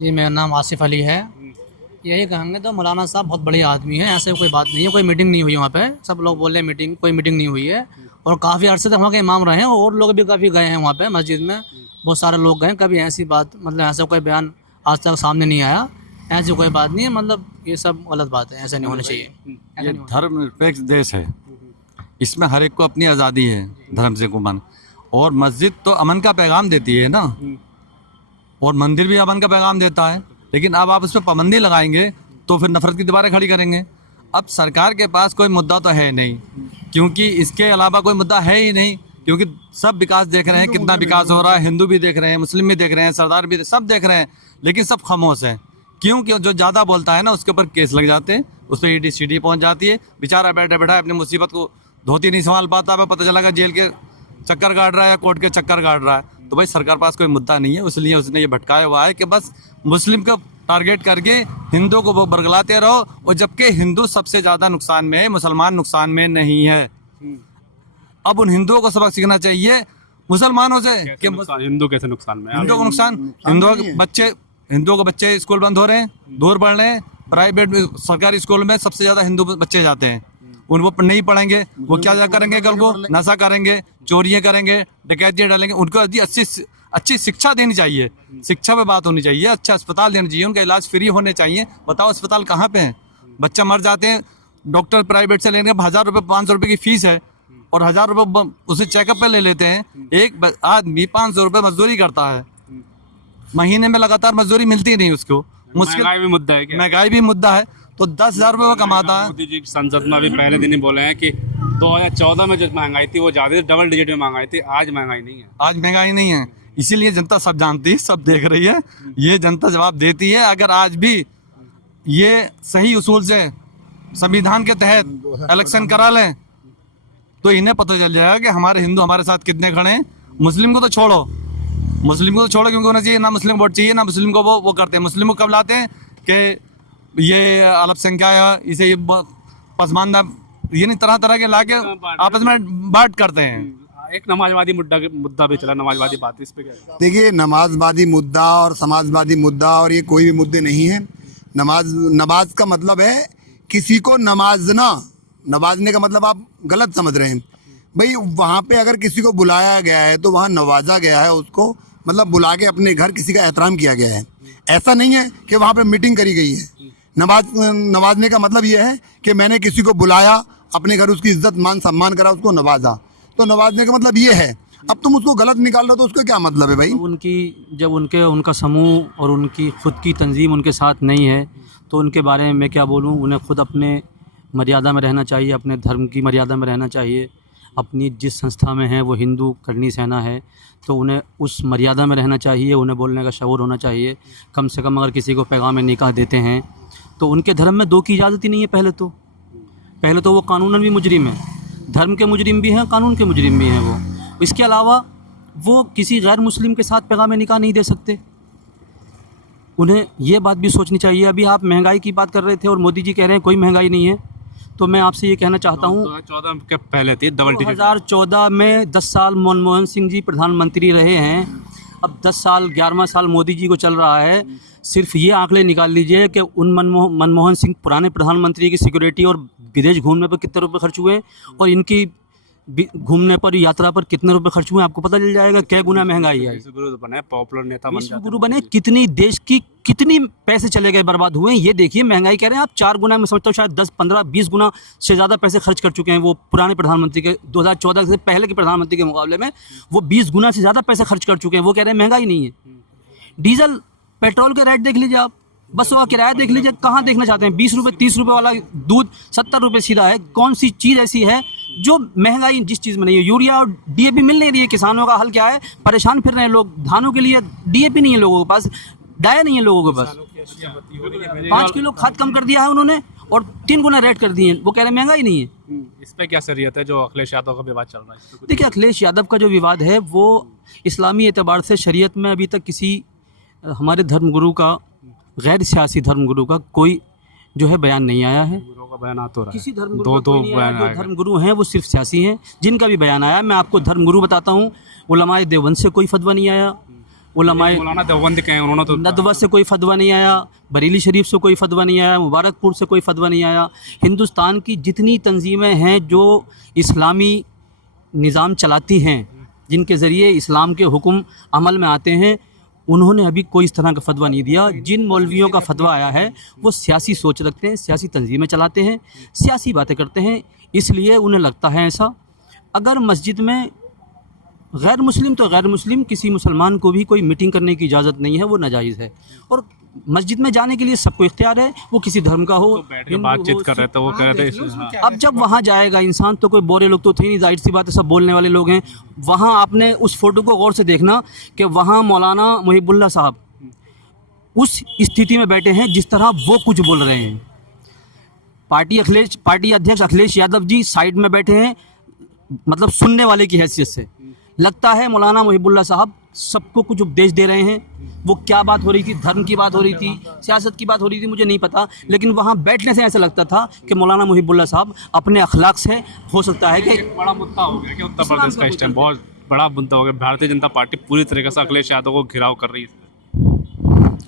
जी, मेरा नाम आसिफ अली है। यही कहेंगे तो मौलाना साहब बहुत बड़े आदमी हैं, ऐसे कोई बात नहीं है, कोई मीटिंग नहीं हुई वहाँ पे। सब लोग बोल रहे हैं मीटिंग, कोई मीटिंग नहीं हुई है। और काफ़ी अरसे तक वहाँ के इमाम रहे हैं और लोग भी काफ़ी गए हैं वहाँ पे मस्जिद में, बहुत सारे लोग गए। कभी ऐसी बात, मतलब ऐसा कोई बयान आज तक सामने नहीं आया। ऐसी कोई बात नहीं है, मतलब ये सब गलत बात है, ऐसा नहीं होना चाहिए। ऐसा ये नहीं होना धर्मनिरपेक्ष देश है, इसमें हर एक को अपनी आज़ादी है धर्म से गुमान। और मस्जिद तो अमन का पैगाम देती है ना, और मंदिर भी अमन का पैगाम देता है। लेकिन अब आप उस पर पाबंदी लगाएंगे तो फिर नफरत की दीवारें खड़ी करेंगे। अब सरकार के पास कोई मुद्दा तो है नहीं, क्योंकि इसके अलावा कोई मुद्दा है ही नहीं, क्योंकि सब विकास देख रहे हैं, कितना विकास हो रहा है। हिंदू भी देख रहे हैं, मुस्लिम भी देख रहे हैं, सरदार भी, सब देख रहे हैं, लेकिन सब खामोश है। क्योंकि जो ज़्यादा बोलता है ना उसके ऊपर केस लग जाते हैं, उस पर ईडी सीडी पहुंच जाती है। बेचारा बैठा बैठा अपनी मुसीबत को धोती नहीं संभाल पाता, अब पता चला जेल के चक्कर काट रहा है या कोर्ट के चक्कर काट रहा है। तो भाई सरकार पास कोई मुद्दा नहीं है, इसलिए उसने ये भटकाया हुआ है कि बस मुस्लिम को टारगेट करके हिंदू को वो बरगलाते रहो, और जबकि हिंदू सबसे ज़्यादा नुकसान में है, मुसलमान नुकसान में नहीं है। अब उन हिंदुओं को सबक सीखना चाहिए मुसलमानों से कि हिंदू कैसे नुकसान में है? हिंदुओं को नुकसान, हिंदुओं के बच्चे स्कूल बंद हो रहे हैं, दूर पढ़ रहे हैं। प्राइवेट सरकारी स्कूल में सबसे ज़्यादा हिंदू बच्चे जाते हैं, उन वो नहीं पढ़ेंगे, वो क्या करेंगे? कल को नशा करेंगे, चोरियां करेंगे, डकैतियां डालेंगे। उनको अच्छी शिक्षा देनी चाहिए, शिक्षा पे बात होनी चाहिए, अच्छा अस्पताल देना चाहिए, उनका इलाज फ्री होने चाहिए। बताओ अस्पताल कहाँ पे है? बच्चा मर जाते हैं, डॉक्टर प्राइवेट से लेने 1000 रुपये 500 रुपये की फीस है, और 1000 रुपये उसे चेकअप पे ले लेते हैं। एक आदमी 500 रुपये मजदूरी करता है, महीने में लगातार मजदूरी मिलती नहीं उसको। मुश्किल महंगाई भी मुद्दा है क्या? महंगाई भी मुद्दा है, तो 10,000 रुपये वो कमाता है। मोदी जी संसद में अभी पहले दिन ही बोले हैं कि 2014 में जो महंगाई थी वो ज्यादा थी, डबल डिजिट में महंगाई थी। आज महंगाई नहीं है। आज महंगाई नहीं है, इसीलिए जनता सब जानती है, सब देख रही है, ये जनता जवाब देती है। अगर आज भी ये सही उसूल से संविधान के तहत इलेक्शन करा लें तो इन्हें पता चल जाएगा कि हमारे हिंदू हमारे साथ कितने खड़े हैं। मुस्लिम को तो छोड़ो, क्योंकि उन्हें चाहिए ना, मुस्लिम वोट चाहिए ना, मुस्लिम को वो करते हैं। मुस्लिम को कब लाते हैं कि ये अल्पसंख्या है, इसे ये पसमानदा, ये नहीं तरह तरह के लाके आपस में बांट करते हैं। एक नमाजवादी मुद्दा भी चला, नमाजवादी बात, इस पे क्या? देखिए, नमाजवादी मुद्दा और समाजवादी मुद्दा और ये कोई भी मुद्दे नहीं है। नमाज का मतलब है किसी को नमाजना। नवाजने का मतलब आप गलत समझ रहे हैं भाई। वहाँ पे अगर किसी को बुलाया गया है तो वहाँ नवाजा गया है, उसको मतलब बुला के अपने घर किसी का एहतराम किया गया है। ऐसा नहीं है कि वहाँ पे मीटिंग करी गई है। नवाजने का मतलब ये है कि मैंने किसी को बुलाया, अपने घर उसकी इज्जत मान सम्मान करा, उसको नवाजा। तो नवाजने का मतलब ये है। अब तुम उसको गलत निकाल रहे हो तो उसका क्या मतलब है भाई? जब उनका समूह और उनकी खुद की तंजीम उनके साथ नहीं है तो उनके बारे में मैं क्या बोलूँ। उन्हें खुद अपने मर्यादा में रहना चाहिए, अपने धर्म की मर्यादा में रहना चाहिए। अपनी जिस संस्था में है वो हिंदू करनी सेना है, तो उन्हें उस मर्यादा में रहना चाहिए। उन्हें बोलने का शऊर होना चाहिए। कम से कम अगर किसी को पैगाम निकाह देते हैं तो उनके धर्म में दो की इजाज़त ही नहीं है। पहले तो वो कानूनन भी मुजरिम है, धर्म के मुजरिम भी हैं, कानून के मुजरिम भी हैं वो। इसके अलावा वो किसी गैर मुस्लिम के साथ पैगाम निकाह नहीं दे सकते। उन्हें ये बात भी सोचनी चाहिए। अभी आप महंगाई की बात कर रहे थे और मोदी जी कह रहे हैं कोई महंगाई नहीं है, तो मैं आपसे ये कहना चाहता हूँ 2014 के पहले थी डबल डिजिट। 2014 में 10 साल मनमोहन सिंह जी प्रधानमंत्री रहे हैं। अब 10 साल 11वां साल मोदी जी को चल रहा है। सिर्फ ये आंकड़े निकाल लीजिए कि उन मनमोहन सिंह पुराने प्रधानमंत्री की सिक्योरिटी और विदेश घूमने पर कितने रुपए खर्च हुए और इनकी घूमने पर, यात्रा पर कितने रुपए खर्च हुए, आपको पता चल जाएगा। क्या गुना महंगाई है। गुरु बने, पॉपुलर नेता बन जाते, गुरु बने, कितनी देश की कितनी पैसे चले गए, बर्बाद हुए। ये देखिए महंगाई कह रहे हैं आप 4 गुना, मैं समझता हूँ शायद 10, 15, 20 गुना से ज़्यादा पैसे खर्च कर चुके हैं वो पुराने प्रधानमंत्री के। 2014 से पहले के प्रधानमंत्री के मुकाबले में वो 20 गुना से ज़्यादा पैसे खर्च कर चुके हैं। वो कह रहे हैं महंगाई नहीं है। डीजल पेट्रोल के रेट देख लीजिए आप, बस का किराया देख लीजिए। कहाँ देखना चाहते हैं? 20 रुपये 30 रुपये वाला दूध 70 रुपये सीधा है। कौन सी चीज़ ऐसी है जो महंगाई जिस चीज़ में नहीं है? यूरिया और डीएपी मिल नहीं रही है। किसानों का हाल क्या है? परेशान फिर रहे हैं लोग। धानों के लिए डीएपी नहीं है लोगों के पास, डाया नहीं है लोगों के पास। 5 किलो खाद कम कर दिया है उन्होंने और 3 गुना रेट कर दिए। वो कह रहे हैं महंगाई नहीं है। इस पे क्या शरीयत है जो अखिलेश यादव का विवाद चल रहा है? देखिए, अखिलेश यादव का जो विवाद है वो इस्लामी एतबार से शरीयत में अभी तक किसी हमारे धर्मगुरु का, गैर सियासी धर्मगुरु का कोई जो है बयान नहीं आया है। बयान आ तो रहा है, किसी धर्मगुरु दो का कोई नहीं आया। बयान जो आएगा। धर्मगुरु हैं वो सिर्फ सियासी हैं। जिनका भी बयान आया, मैं आपको धर्मगुरु बताता हूँ, उलमाए देवबंद से कोई फतवा नहीं आया, उलमाए मौलाना देवबंद के हैं उन्होंने तो नदवा से कोई फतवा नहीं आया, बरेली शरीफ से कोई फतवा नहीं आया, मुबारकपुर से कोई फतवा नहीं आया। हिंदुस्तान की जितनी तंजीमें हैं जो इस्लामी निज़ाम चलाती हैं, जिनके ज़रिए इस्लाम के हुक्म अमल में आते हैं, उन्होंने अभी कोई इस तरह का फतवा नहीं दिया। जिन मौलवियों का फतवा आया है वो सियासी सोच रखते हैं, सियासी तंजीमें चलाते हैं, सियासी बातें करते हैं, इसलिए उन्हें लगता है ऐसा। अगर मस्जिद में गैर मुस्लिम तो गैर मुस्लिम किसी मुसलमान को भी कोई मीटिंग करने की इजाज़त नहीं है, वो नाजायज़ है। और मस्जिद में जाने के लिए सबको इख्तियार है, वो किसी धर्म का हो, तो बैठ के हिंदू बातचीत हो, कर रहे थे, वो कह रहे थे अब जब वहाँ जाएगा इंसान तो कोई बोरे लोग तो थे नहीं, जाहिर सी बात है सब बोलने वाले लोग हैं। वहाँ आपने उस फोटो को गौर से देखना कि वहाँ मौलाना मुहिबुल्लाह साहब उस स्थिति में बैठे हैं जिस तरह वो कुछ बोल रहे हैं। पार्टी अध्यक्ष अखिलेश यादव जी साइड में बैठे हैं, मतलब सुनने वाले की हैसियत से। लगता है मौलाना मुहिबुल्लाह साहब सबको कुछ उपदेश दे रहे हैं। वो क्या बात हो रही थी, धर्म की बात हो रही थी, सियासत की बात हो रही थी, मुझे नहीं पता, लेकिन वहाँ बैठने से ऐसा लगता था कि मौलाना मुहिबुल्लाह साहब अपने अखलाक से हो सकता है कि एक बड़ा मुद्दा हो गया कि उत्तर प्रदेश का इस टाइम बहुत बड़ा मुद्दा हो गया। भारतीय जनता पार्टी पूरी तरीके से अखिलेश यादव को घिराव कर रही है।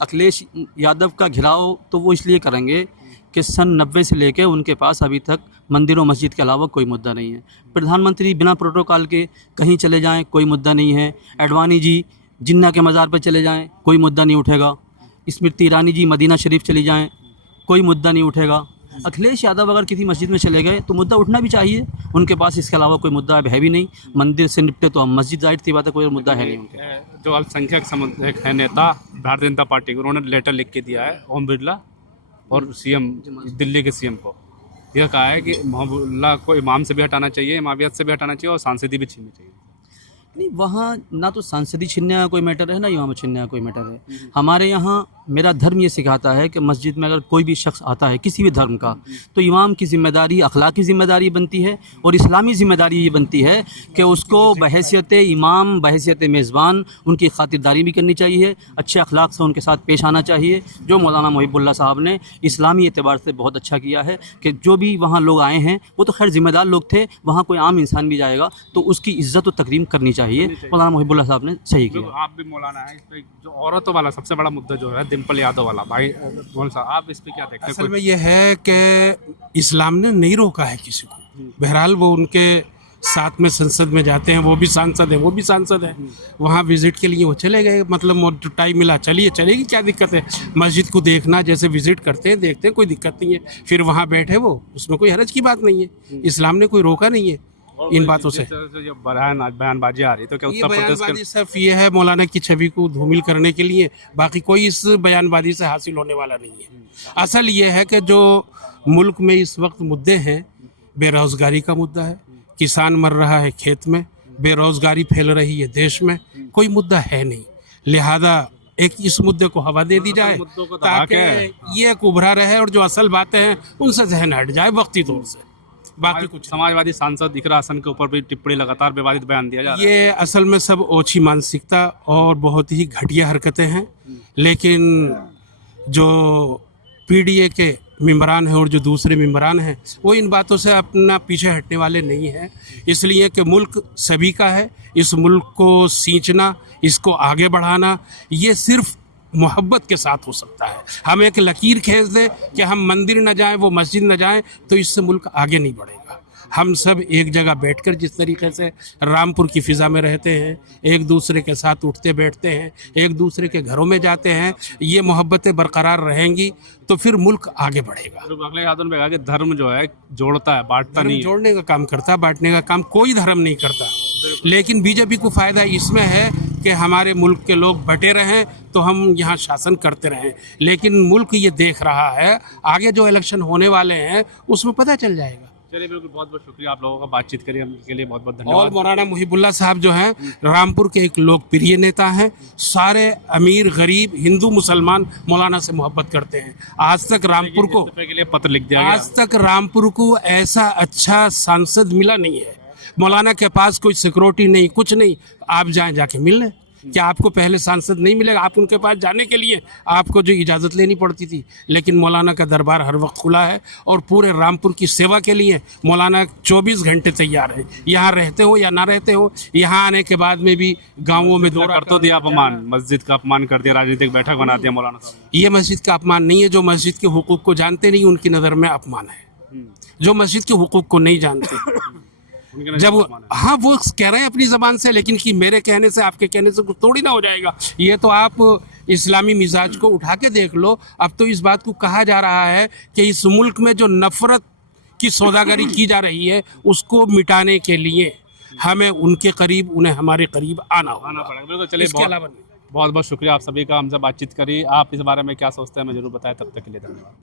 अखिलेश यादव का घिराव तो वो इसलिए करेंगे कि सन 90 से लेकर उनके पास अभी तक मंदिर और मस्जिद के अलावा कोई मुद्दा नहीं है। प्रधानमंत्री बिना प्रोटोकॉल के कहीं चले जाएं, कोई मुद्दा नहीं है। एडवाणी जी जिन्ना के मज़ार पर चले जाएं, कोई मुद्दा नहीं उठेगा। स्मृति ईरानी जी मदीना शरीफ चली जाएं, कोई मुद्दा नहीं उठेगा। अखिलेश यादव अगर किसी मस्जिद में चले गए तो मुद्दा उठना भी चाहिए, उनके पास इसके अलावा कोई मुद्दा अब है भी नहीं। मंदिर से निपटे तो हम मस्जिद, जाहिर सी बात है कोई और मुद्दा है नहीं उनके। जो अल्पसंख्यक एक है नेता भारतीय जनता पार्टी को, उन्होंने लेटर लिख के दिया है ओम बिरला और सीएम दिल्ली के सीएम को। यह कहा है कि मोहब्बुल्लाह को इमाम से भी हटाना चाहिए, इमामियत से भी हटाना चाहिए और सांसदी भी छीननी चाहिए। नहीं, वहाँ ना तो सांसदी छीनने का कोई मैटर है, ना इमाम छीनने का कोई मैटर है। हमारे यहाँ मेरा धर्म ये सिखाता है कि मस्जिद में अगर कोई भी शख्स आता है किसी भी धर्म का, तो इमाम की जिम्मेदारी अखलाकी ज़िम्मेदारी बनती है और इस्लामी ज़िम्मेदारी ये बनती है कि उसको बहैसियत इमाम, बहैसियत मेज़बान उनकी खातिरदारी भी करनी चाहिए, अच्छे अखलाक से उनके साथ पेश आना चाहिए। जो मौलाना मुहिबुल्लाह साहब ने इस्लामी एतबार से बहुत अच्छा किया है कि जो भी वहाँ लोग आए हैं वो तो खैर ज़िम्मेदार लोग थे, वहाँ कोई आम इंसान भी जाएगा तो उसकी इज़्ज़त और तकरीम करनी चाहिए। मौलाना मुहिबुल्लाह साहब ने सही किया। आप भी मौलाना है, इस पे जो औरतों वाला सबसे बड़ा मुद्दा जो है डिम्पल यादव वाला, भाई मौलाना साहब आप इस पे क्या देखते हैं? असल में ये है कि इस्लाम ने नहीं रोका है किसी को। बहरहाल वो उनके साथ में संसद में जाते हैं, वो भी सांसद है, वो भी सांसद है, वहाँ विजिट के लिए वो चले गए, मतलब टाइम मिला चलिए, चलेगी, क्या दिक्कत है। मस्जिद को देखना जैसे विजिट करते हैं, देखते हैं, कोई दिक्कत नहीं है। फिर वहाँ बैठे वो, उसमें कोई हरज की बात नहीं है, इस्लाम ने कोई रोका नहीं है इन बातों से। जो बयानबाजी आ रही तो क्या ये उत्तर प्रदेश बयानबाजी सिर्फ ये है मौलाना की छवि को धूमिल करने के लिए, बाकी कोई इस बयानबाजी से हासिल होने वाला नहीं है। असल ये है कि जो मुल्क में इस वक्त मुद्दे हैं, बेरोजगारी का मुद्दा है, किसान मर रहा है खेत में, बेरोजगारी फैल रही है देश में, कोई मुद्दा है नहीं। लिहाजा एक इस मुद्दे को हवा दे दी जाए ताकि ये उभरा रहे और जो असल बातें हैं उनसे जहन हट जाए वक्ती तौर से। बाकी कुछ समाजवादी सांसद इकरा हसन के ऊपर भी टिप्पणी लगातार विवादित बयान दिया जा रहा है। ये असल में सब ओछी मानसिकता और बहुत ही घटिया हरकतें हैं, लेकिन जो पीडीए के मेंबरान हैं और जो दूसरे मेंबरान हैं वो इन बातों से अपना पीछे हटने वाले नहीं हैं। इसलिए कि मुल्क सभी का है, इस मुल्क को सींचना, इसको आगे बढ़ाना ये सिर्फ मोहब्बत के साथ हो सकता है। हम एक लकीर खींच दें कि हम मंदिर न जाएं, वो मस्जिद न जाएं, तो इससे मुल्क आगे नहीं बढ़ेगा। हम सब एक जगह बैठकर जिस तरीके से रामपुर की फ़िज़ा में रहते हैं, एक दूसरे के साथ उठते बैठते हैं, एक दूसरे के घरों में जाते हैं, ये मोहब्बतें बरकरार रहेंगी तो फिर मुल्क आगे बढ़ेगा। अखिलेश यादव ने कहा कि धर्म जो है जोड़ता है, बांटता नहीं है। जोड़ने का काम करता है, बांटने का काम कोई धर्म नहीं करता। लेकिन बीजेपी को फ़ायदा इसमें है कि हमारे मुल्क के लोग बटे रहें तो हम यहाँ शासन करते रहें, लेकिन मुल्क ये देख रहा है आगे जो इलेक्शन होने वाले हैं उसमें पता चल जाएगा। चलिए बिल्कुल, बहुत बहुत शुक्रिया आप लोगों का बातचीत करिए, के लिए बहुत बहुत और धन्यवाद। मौलाना मुहिबुल्लाह साहब जो हैं रामपुर के एक लोकप्रिय नेता हैं, सारे अमीर गरीब हिंदू मुसलमान मौलाना से मोहब्बत करते हैं। आज तक रामपुर को इस्तीफे के लिए पत्र लिख दिया गया। आज तक रामपुर को ऐसा अच्छा सांसद मिला नहीं है। मौलाना के पास कोई सिक्योरिटी नहीं, कुछ नहीं, आप जाएं जाके मिल लें। क्या आपको पहले सांसद नहीं मिलेगा? आप उनके पास जाने के लिए आपको जो इजाज़त लेनी पड़ती थी, लेकिन मौलाना का दरबार हर वक्त खुला है और पूरे रामपुर की सेवा के लिए मौलाना 24 घंटे तैयार है। यहाँ रहते हो या ना रहते हो, यहाँ आने के बाद में भी गाँवों में दौरा कर तो दिया अपमान, मस्जिद का अपमान कर दिया, राजनीतिक बैठक बना दिया मौलाना साहब ने। ये मस्जिद का अपमान नहीं है। जो मस्जिद के हुकूक को जानते नहीं, उनकी नज़र में अपमान है। जो मस्जिद के हुकूक को नहीं जानते, उनके नजर जब में अपमान है। हाँ वो कह रहे हैं अपनी ज़बान से, लेकिन कि मेरे कहने से आपके कहने से कुछ थोड़ी ना हो जाएगा। ये तो आप इस्लामी मिजाज को उठा के देख लो। अब तो इस बात को कहा जा रहा है कि इस मुल्क में जो नफरत की सौदागरी की जा रही है, उसको मिटाने के लिए हमें उनके करीब, उन्हें हमारे करीब आना आना होगा। पड़ेगा। बिल्कुल, चलिए इसके अलावा नहीं। बहुत बहुत शुक्रिया आप सभी का, हमसे बातचीत करी। आप इस बारे में क्या सोचते हैं हमें जरूर बताएं। तब तक के लिए धन्यवाद।